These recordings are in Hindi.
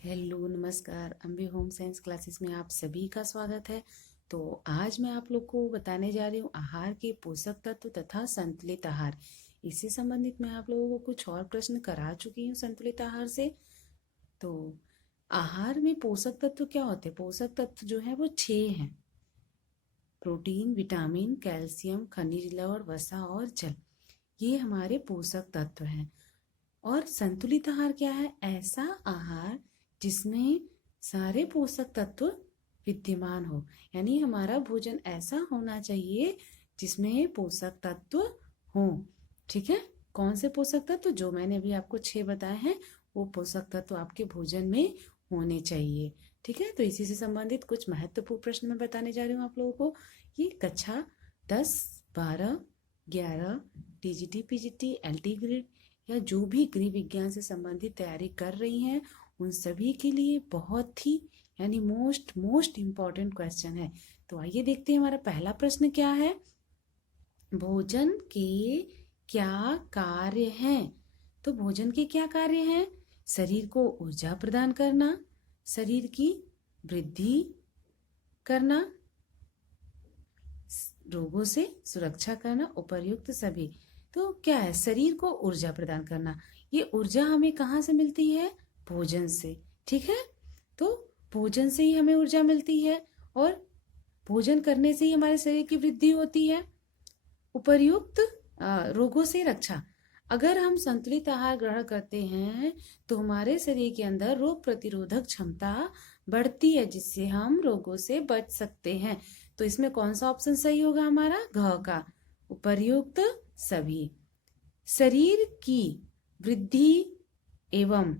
हेलो नमस्कार। अम्बे होम साइंस क्लासेस में आप सभी का स्वागत है। तो आज मैं आप लोग को बताने जा रही हूँ आहार के पोषक तत्व तथा संतुलित आहार। इससे संबंधित मैं आप लोगों को कुछ और प्रश्न करा चुकी हूँ संतुलित आहार से। तो आहार में पोषक तत्व क्या होते हैं? पोषक तत्व जो है वो 6 हैं। प्रोटीन, विटामिन, कैल्शियम, खनिज लवण, वसा और जल, ये हमारे पोषक तत्व हैं। और संतुलित आहार क्या है? ऐसा आहार जिसमें सारे पोषक तत्व विद्यमान हो, यानी हमारा भोजन ऐसा होना चाहिए जिसमें पोषक तत्व हो। ठीक है, कौन से पोषक तत्व? जो मैंने अभी आपको 6 बताए हैं वो पोषक तत्व आपके भोजन में होने चाहिए। ठीक है, तो इसी से संबंधित कुछ महत्वपूर्ण प्रश्न मैं बताने जा रही हूँ आप लोगों को। ये कक्षा 10, 12, 11, टीजीटी, पीजीटी, एलटी ग्रेड या जो भी गृह विज्ञान से संबंधित तैयारी कर रही हैं उन सभी के लिए बहुत ही यानी मोस्ट इम्पॉर्टेंट क्वेश्चन है। तो आइए देखते हैं हमारा पहला प्रश्न क्या है। भोजन के क्या कार्य हैं? तो भोजन के क्या कार्य हैं? शरीर को ऊर्जा प्रदान करना, शरीर की वृद्धि करना, रोगों से सुरक्षा करना, उपर्युक्त सभी। तो क्या है? शरीर को ऊर्जा प्रदान करना। ये ऊर्जा हमें कहाँ से मिलती है? भोजन से। ठीक है, तो भोजन से ही हमें ऊर्जा मिलती है और भोजन करने से ही हमारे शरीर की वृद्धि होती है। उपर्युक्त रोगों से रक्षा। अगर हम संतुलित आहार ग्रहण करते हैं तो हमारे शरीर के अंदर रोग प्रतिरोधक क्षमता बढ़ती है, जिससे हम रोगों से बच सकते हैं। तो इसमें कौन सा ऑप्शन सही होगा? हमारा घ का, उपर्युक्त सभी। शरीर की वृद्धि एवं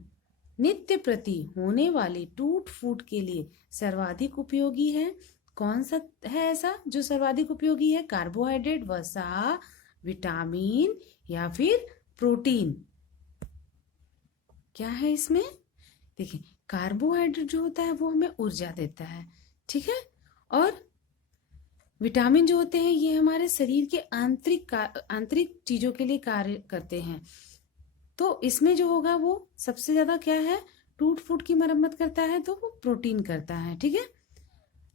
नित्य प्रति होने वाली टूट फूट के लिए सर्वाधिक उपयोगी है। कौन सा है ऐसा जो सर्वाधिक उपयोगी है? कार्बोहाइड्रेट, वसा, विटामिन या फिर प्रोटीन? क्या है इसमें? देखिए, कार्बोहाइड्रेट जो होता है वो हमें ऊर्जा देता है। ठीक है, और विटामिन जो होते हैं ये हमारे शरीर के आंतरिक चीजों के लिए कार्य करते हैं। तो इसमें जो होगा वो सबसे ज्यादा क्या है? टूट फूट की मरम्मत करता है, तो वो प्रोटीन करता है। ठीक है,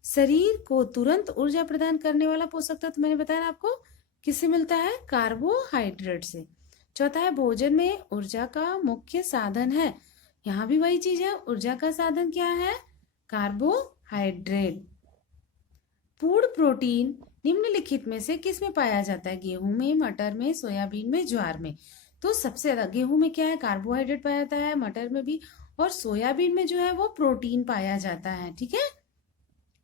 शरीर को तुरंत ऊर्जा प्रदान करने वाला पोषक तत्व मैंने बताया ना आपको, किससे मिलता है? कार्बोहाइड्रेट से। चौथा है भोजन में ऊर्जा का मुख्य साधन है। यहाँ भी वही चीज है, ऊर्जा का साधन क्या है? कार्बोहाइड्रेट। पूर्ण प्रोटीन निम्नलिखित में से किस में पाया जाता है? गेहूं में, मटर में, सोयाबीन में, ज्वार में। तो सबसे ज्यादा गेहूं में क्या है? कार्बोहाइड्रेट पाया जाता है, मटर में भी, और सोयाबीन में जो है वो प्रोटीन पाया जाता है। ठीक है,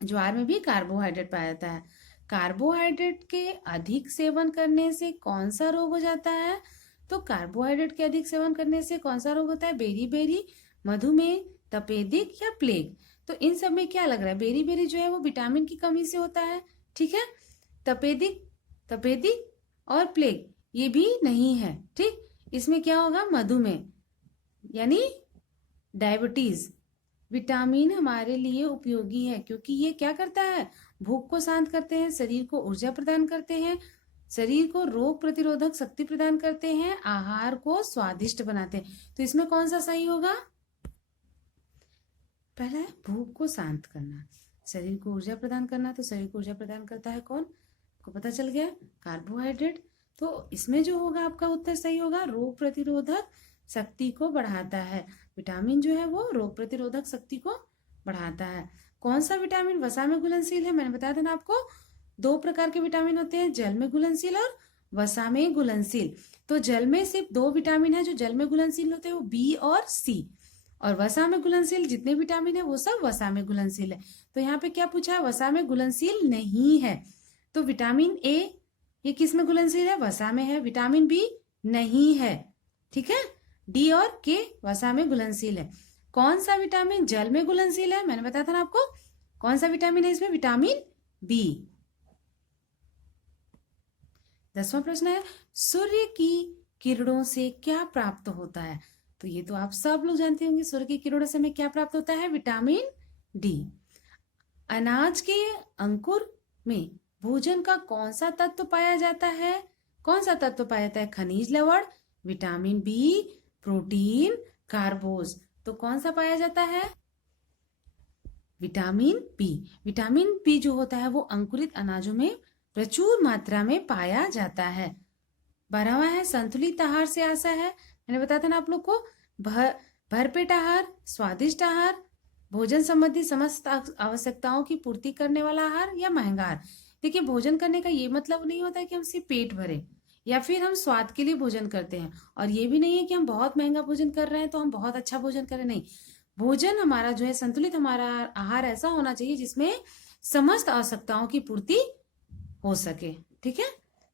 ज्वार में भी कार्बोहाइड्रेट पाया जाता है। कार्बोहाइड्रेट के अधिक सेवन करने से कौन सा रोग हो जाता है? तो कार्बोहाइड्रेट के अधिक सेवन करने से कौन सा रोग होता है? बेरी बेरी, मधुमेह, तपेदिक या प्लेग। तो इन सब में क्या लग रहा है? बेरी बेरी जो है वो विटामिन की कमी से होता है। ठीक है, तपेदिक तपेदिक और प्लेग ये भी नहीं है। ठीक, इसमें क्या होगा? मधुमेह यानी डायबिटीज। विटामिन हमारे लिए उपयोगी है क्योंकि ये क्या करता है? भूख को शांत करते हैं, शरीर को ऊर्जा प्रदान करते हैं, शरीर को रोग प्रतिरोधक शक्ति प्रदान करते हैं, आहार को स्वादिष्ट बनाते हैं। तो इसमें कौन सा सही होगा? पहला है भूख को शांत करना, शरीर को ऊर्जा प्रदान करना। तो शरीर को ऊर्जा प्रदान करता है कौन? आपको पता चल गया, कार्बोहाइड्रेट। तो इसमें जो होगा आपका उत्तर सही होगा, रोग प्रतिरोधक शक्ति को बढ़ाता है। विटामिन जो है वो रोग प्रतिरोधक शक्ति को बढ़ाता है। कौन सा विटामिन वसा में घुलनशील है? मैंने बताया था ना आपको, 2 प्रकार के विटामिन होते हैं, जल में घुलनशील और वसा में घुलनशील। तो जल में सिर्फ 2 विटामिन है जो जल में घुलनशील होते हैं, वो बी और सी। और वसा में घुलनशील जितने विटामिन है वो सब वसा में घुलनशील है। तो यहाँ पे क्या पूछा है? वसा में घुलनशील नहीं है। तो विटामिन ए ये किस में घुलनशील है? वसा में है। विटामिन बी नहीं है। ठीक है, डी और के वसा में घुलनशील है। कौन सा विटामिन जल में घुलनशील है? मैंने बताया था ना आपको, कौन सा विटामिन है इसमें? Vitamin B. 10वां प्रश्न है, सूर्य की किरणों से क्या प्राप्त होता है? तो ये तो आप सब लोग जानते होंगे, सूर्य की किरणों से हमें क्या प्राप्त होता है? Vitamin D. अनाज के अंकुर में भोजन का कौन सा तत्व पाया जाता है? कौन सा तत्व पाया जाता है? खनिज लवण, विटामिन बी, प्रोटीन, कार्बोज। तो कौन सा पाया जाता है? Vitamin B. विटामिन बी जो होता है वो अंकुरित अनाजों में प्रचुर मात्रा में पाया जाता है। 12वां है संतुलित आहार से आशा है। मैंने बताया था ना आप लोग को, भरपेट आहार, स्वादिष्ट आहार, भोजन संबंधी समस्त आवश्यकताओं की पूर्ति करने वाला आहार या महंगा आहार। देखिए, भोजन करने का ये मतलब नहीं होता है कि हम सिर्फ पेट भरे या फिर हम स्वाद के लिए भोजन करते हैं, और ये भी नहीं है कि हम बहुत महंगा भोजन कर रहे हैं तो हम बहुत अच्छा भोजन कर रहे हैं। नहीं, भोजन हमारा जो है संतुलित, हमारा आहार ऐसा होना चाहिए जिसमें समस्त आवश्यकताओं की पूर्ति हो सके। ठीक है,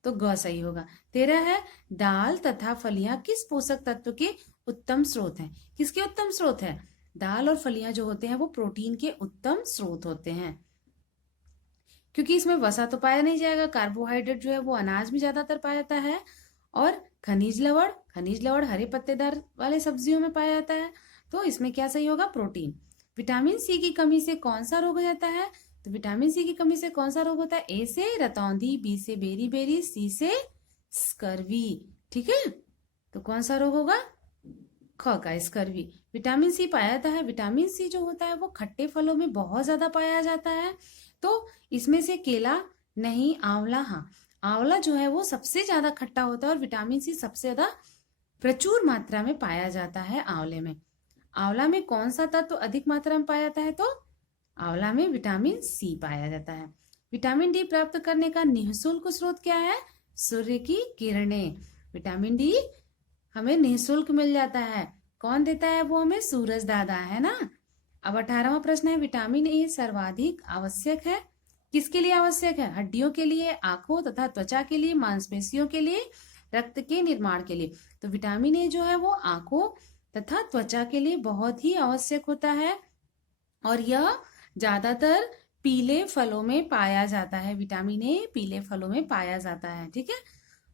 तो ग सही होगा। 13 है दाल तथा फलियां किस पोषक तत्व के उत्तम स्रोत हैं? किसके उत्तम स्रोत है? दाल और फलियां जो होते हैं वो प्रोटीन के उत्तम स्रोत होते हैं, क्योंकि इसमें वसा तो पाया नहीं जाएगा। कार्बोहाइड्रेट जो है वो अनाज में ज्यादातर पाया जाता है, और खनिज लवण हरे पत्तेदार वाले सब्जियों में पाया जाता है। तो इसमें क्या सही होगा? प्रोटीन। विटामिन सी की कमी से कौन सा रोग हो जाता है? तो विटामिन सी की कमी से कौन सा रोग होता है? ए से रतौंधी, बी से बेरी, सी से स्कर्वी। ठीक है, तो कौन सा रोग होगा? ख का स्कर्वी। विटामिन सी पाया जाता है। विटामिन सी जो होता है वो खट्टे फलों में बहुत ज्यादा पाया जाता है। तो इसमें से केला नहीं, आंवला। हाँ, आंवला जो है वो सबसे ज्यादा खट्टा होता है, और विटामिन सी सबसे ज्यादा प्रचुर मात्रा में पाया जाता है आंवले में। आंवला में कौन सा तत्व अधिक मात्रा में पाया जाता है? तो आंवला में विटामिन सी पाया जाता है। विटामिन डी प्राप्त करने का निःशुल्क स्रोत क्या है? सूर्य की किरणें। विटामिन डी हमें निःशुल्क मिल जाता है। कौन देता है वो हमें? सूरज दादा, है ना। अब 18वां प्रश्न है विटामिन ए सर्वाधिक आवश्यक है। किसके लिए आवश्यक है? हड्डियों के लिए, आंखों तथा त्वचा के लिए, मांसपेशियों के लिए, रक्त के निर्माण के लिए। तो विटामिन ए जो है वो आंखों तथा त्वचा के लिए बहुत ही आवश्यक होता है, और यह ज्यादातर पीले फलों में पाया जाता है। विटामिन ए पीले फलों में पाया जाता है। ठीक है,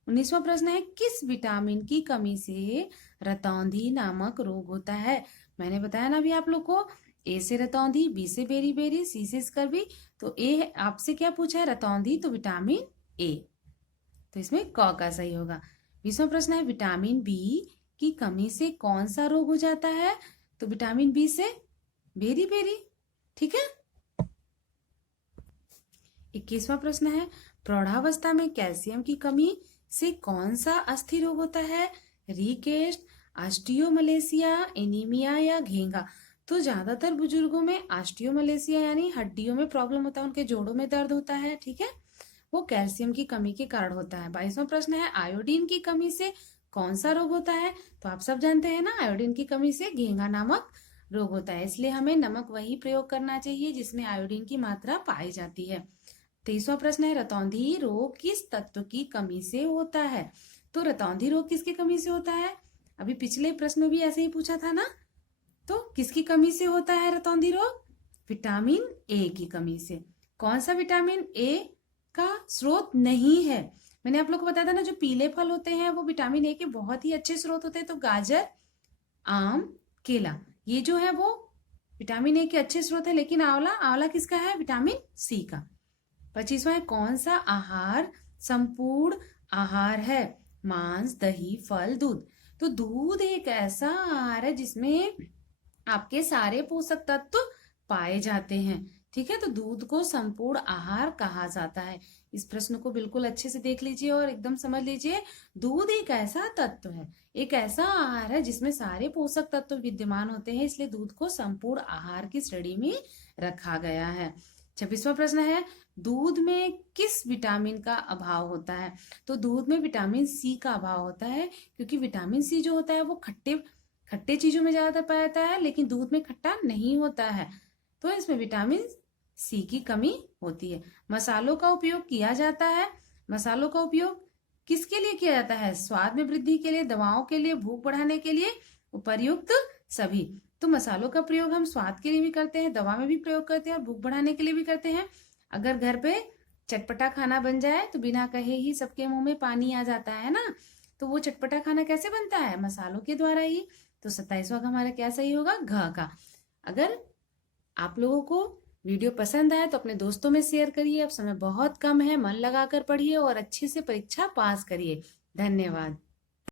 19वां प्रश्न है किस विटामिन की कमी से रतौंधी नामक रोग होता है? मैंने बताया ना अभी आप लोग को, ए से रतौंधी, बी से बेरी, सी से स्कर्वी। तो ए आपसे क्या पूछा है? रतौंधी, तो विटामिन ए, तो इसमें क का सही होगा। 20वां प्रश्न है विटामिन बी की कमी से कौन सा रोग हो जाता है? तो विटामिन बी से बेरी। ठीक है, 21वां प्रश्न है प्रौढ़ावस्था में कैल्शियम की कमी से कौन सा अस्थि रोग होता है? रिकेट, ऑस्टियोमलेसिया, एनीमिया या घेंगा। तो ज्यादातर बुजुर्गों में ऑस्टियोमलेसिया यानी हड्डियों में प्रॉब्लम होता है, उनके जोड़ों में दर्द होता है। ठीक है, वो कैल्शियम की कमी के कारण होता है। 22वां प्रश्न है आयोडीन की कमी से कौन सा रोग होता है? तो आप सब जानते हैं ना, आयोडीन की कमी से घेंगा नामक रोग होता है, इसलिए हमें नमक वही प्रयोग करना चाहिए जिसमें आयोडीन की मात्रा पाई जाती है। 23वां प्रश्न है रतौंधी रोग किस तत्व की कमी से होता है? तो रतौंधी रोग किसकी कमी से होता है? अभी पिछले प्रश्न में भी ऐसे ही पूछा था ना, तो किसकी कमी से होता है रतौंधी रोग? विटामिन ए की कमी से। कौन सा विटामिन ए का स्रोत नहीं है? मैंने आप लोग को बताया था ना, जो पीले फल होते हैं वो विटामिन ए के बहुत ही अच्छे स्रोत होते हैं। तो गाजर, आम, केला, ये जो है वो विटामिन ए के अच्छे स्रोत है। लेकिन आंवला किसका है? विटामिन सी का। 25वां है कौन सा आहार संपूर्ण आहार है? मांस, दही, फल, दूध। तो दूध एक ऐसा आहार है जिसमें आपके सारे पोषक तत्व पाए जाते हैं। ठीक है, तो दूध को संपूर्ण आहार कहा जाता है। इस प्रश्न को बिल्कुल अच्छे से देख लीजिए और एकदम समझ लीजिए। दूध एक ऐसा तत्व है, एक ऐसा आहार है जिसमें सारे पोषक तत्व विद्यमान होते हैं, इसलिए दूध को संपूर्ण आहार की श्रेणी में रखा गया है। 26वां प्रश्न है दूध में किस विटामिन का अभाव होता है? तो दूध में विटामिन सी का अभाव होता है, क्योंकि विटामिन सी जो होता है वो खट्टे चीजों में ज्यादातर पाया जाता है, लेकिन दूध में खट्टा नहीं होता है, तो इसमें विटामिन सी की कमी होती है। मसालों का उपयोग किया जाता है। मसालों का उपयोग किसके लिए किया जाता है? स्वाद में वृद्धि के लिए, दवाओं के लिए, भूख बढ़ाने के लिए, उपर्युक्त सभी। तो मसालों का प्रयोग हम स्वाद के लिए भी करते हैं, दवा में भी प्रयोग करते हैं, और भूख बढ़ाने के लिए भी करते हैं। अगर घर पे चटपटा खाना बन जाए तो बिना कहे ही सबके मुंह में पानी आ जाता है ना, तो वो चटपटा खाना कैसे बनता है? मसालों के द्वारा ही। तो 27वां हमारा क्या सही होगा? घ का। अगर आप लोगों को वीडियो पसंद आए तो अपने दोस्तों में शेयर करिए। अब समय बहुत कम है, मन लगाकर पढ़िए और अच्छे से परीक्षा पास करिए। धन्यवाद।